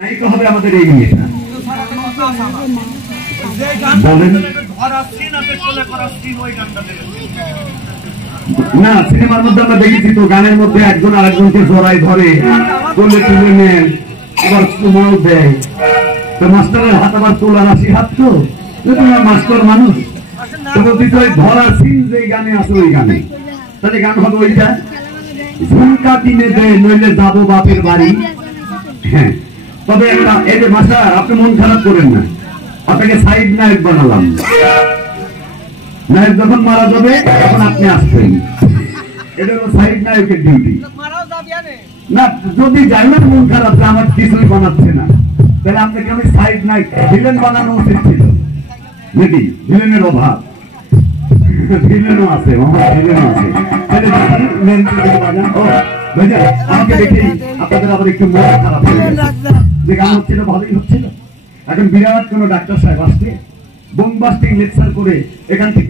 আমাদের এই মেয়েটা না সিনেমার মধ্যে আমরা দেখেছি তো গানের মধ্যে একজন আরেকজনকে জড়াই ধরে করলে তুলে নেন আবার কুমল দেয় তো মাস্টারের হাত আবার তোলা রাশি হাত তো তোমার মাস্টার মানুষ ধরার সিন যে গানে আছে ওই গানে তাহলে গান হবে ওইটা ঝুমকা কিনে দেয় নইলে যাবো বাপের বাড়ি। হ্যাঁ তবে একটা এই যে ভাষা আপনি মন খারাপ করেন না, আপনাকে সাইড নায়ক বানালাম, নায়ক যখন মারা যাবে তখন আপনি আসবেন, এটা হলো সাইড নায়কের ডিউটি। না যদি যাই না মন খারাপ যে আমার কিছুই বানাচ্ছে না তাহলে আপনাকে আমি সাইড নায়ক ভিলেন বানানো উচিত ছিল নাকি? ভিলেনের অভাব, ভিলেনও আছে, ভিলেনও আছে। আমাকে দেখে আপনাদের আবার একটু মন খারাপ হয়ে গেছে যে গান হচ্ছিল ভালোই হচ্ছিল। এখন বিরাট কোন ডাক্তার সাহেব আসছে বোমবাস্টিং লেকচার করে এখান থেকে